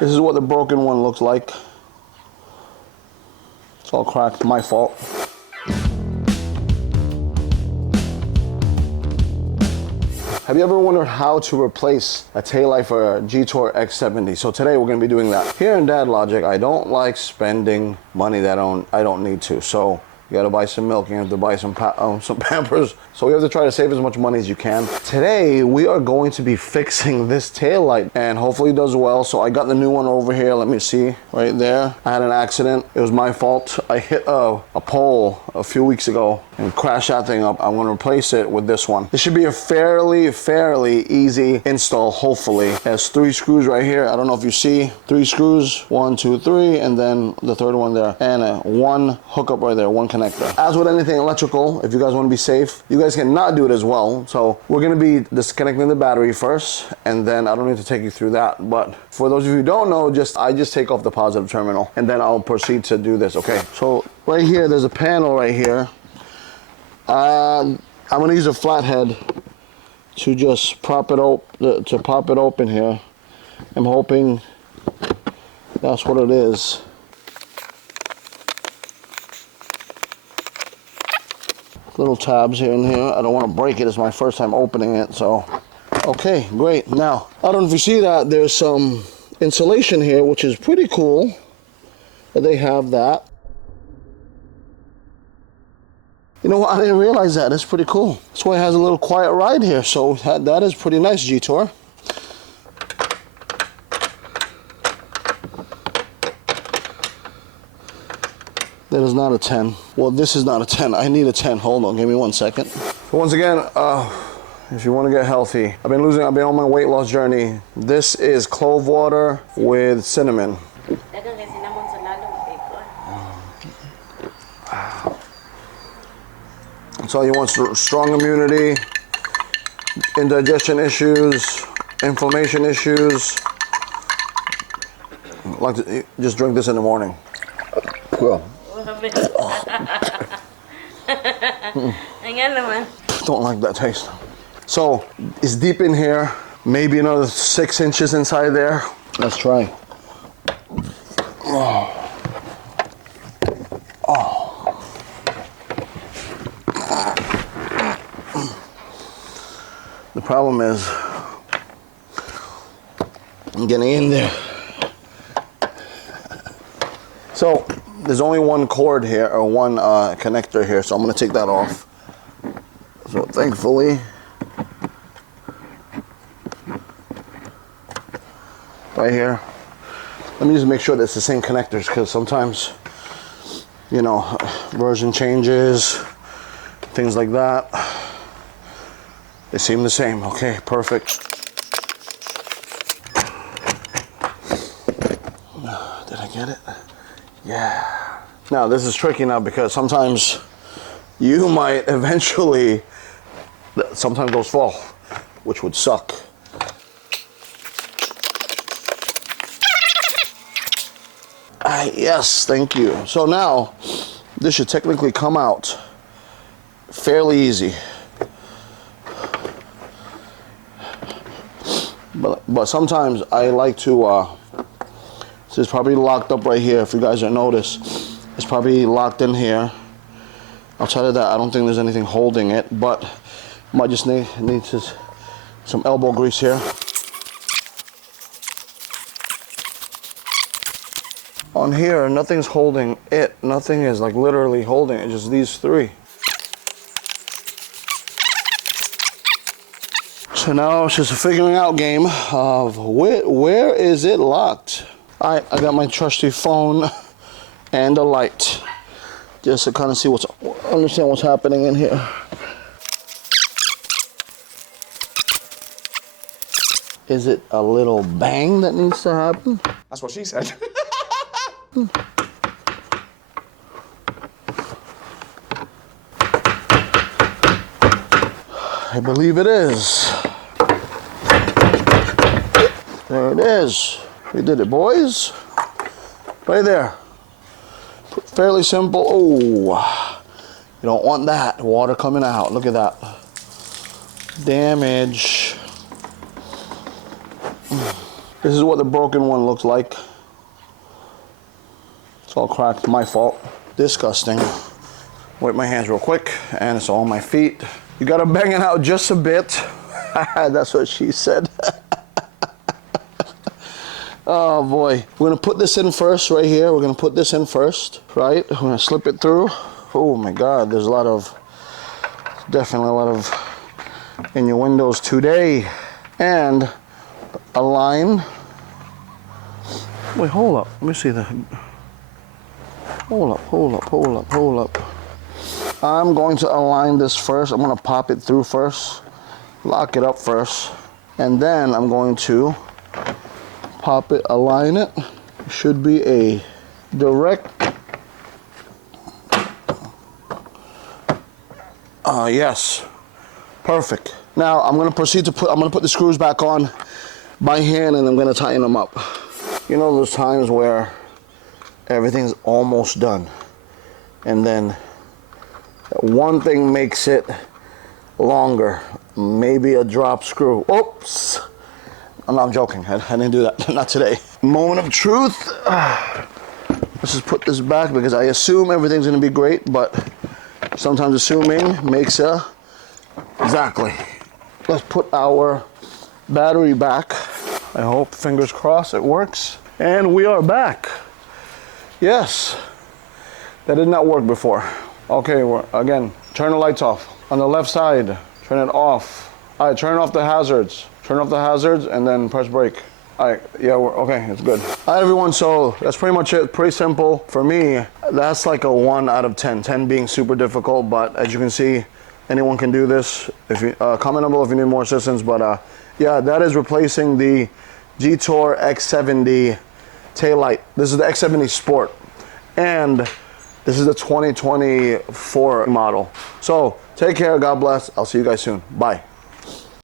This is what the broken one looks like. It's all cracked, my fault. Have you ever wondered how to replace a taillight for a Jetour X70? So today we're gonna be doing that. Here in Dad Logic, I don't like spending money that I don't need to. So you gotta buy some milk, you have to buy some Pampers. So we have to try to save as much money as you can. Today, we are going to be fixing this taillight and hopefully it does well. So I got the new one over here, let me see, right there. I had an accident, it was my fault. I hit a pole a few weeks ago and crashed that thing up. I'm gonna replace it with this one. This should be a fairly easy install, hopefully. It has 3 screws right here. I don't know if you see, 3 screws, 1, 2, 3, and then the third one there. And one hookup right there, one connector. As with anything electrical, if you guys wanna be safe, you guys can not do it as well. So we're gonna be disconnecting the battery first, and then I don't need to take you through that. But for those of you who don't know, I just take off the positive terminal, and then I'll proceed to do this, okay? So right here, there's a panel right here. I'm gonna use a flathead to just pop it open here. I'm hoping that's what it is. Little tabs here and here. I don't want to break it. It's my first time opening it, so. Okay, great. Now, I don't know if you see that, there's some insulation here, which is pretty cool that they have that. You know what, I didn't realize that. It's pretty cool. That's why it has a little quiet ride here, so that is pretty nice, Jetour. That is not a 10. Well, this is not a 10. I need a 10. Hold on, give me 1 second. So once again, if you want to get healthy, I've been on my weight loss journey. This is clove water with cinnamon. So you want strong immunity, indigestion issues, inflammation issues. Like to just drink this in the morning. Cool. Don't like that taste. So it's deep in here, maybe another 6 inches inside there. Let's try. Oh. Oh. The problem is I'm getting in there. So there's only one cord here, or one connector here, so I'm gonna take that off. So thankfully, right here, let me just make sure that's the same connectors, because sometimes, you know, version changes, things like that. They seem the same. Okay, perfect. Did I get it? Yeah. Now this is tricky now, because sometimes you might eventually, sometimes those fall, which would suck. Yes, thank you. So now this should technically come out fairly easy. But sometimes I like to, this is probably locked up right here, if you guys don't notice. It's probably locked in here. Outside of that, I don't think there's anything holding it, but might just need some elbow grease here. On here, nothing's holding it. Nothing is like literally holding it, just these 3. So now it's just a figuring out game of where is it locked? I got my trusty phone and a light, just to kind of see understand what's happening in here. Is it a little bang that needs to happen? That's what she said. I believe it is. There it is. We did it, boys. Right there. Fairly simple. Oh, you don't want that. Water coming out. Look at that. Damage. This is what the broken one looks like. It's all cracked, my fault. Disgusting. Wipe my hands real quick, and it's all on my feet. You gotta bang it out just a bit. That's what she said. Oh boy. We're gonna put this in first right here. We're gonna put this in first, right? We're gonna slip it through. Oh my God, there's definitely a lot of innuendos today. And align. Wait, hold up. Let me see the. Hold up. I'm going to align this first. I'm going to pop it through first, lock it up first, and then I'm going to pop it, align it. It should be a direct. Yes, perfect. Now I'm going to proceed to I'm going to put the screws back on by hand, and I'm going to tighten them up. You know those times where everything's almost done, and then one thing makes it longer, maybe a drop screw. Oops. I'm joking, I didn't do that, not today. Moment of truth. Let's just put this back because I assume everything's gonna be great, but sometimes assuming makes a, exactly. Let's put our battery back. I hope, fingers crossed, it works. And we are back. Yes, that did not work before. Okay, again, turn the lights off. On the left side, turn it off. All right, turn off the hazards. Turn off the hazards and then press brake. All right, yeah, okay, it's good. All right, everyone, so that's pretty much it. Pretty simple. For me, that's like a 1 out of 10. 10 being super difficult, but as you can see, anyone can do this. If you comment down below if you need more assistance, but yeah, that is replacing the Jetour X70 Taillight. This is the X70 Sport. And this is the 2024 model. So take care, God bless. I'll see you guys soon. Bye.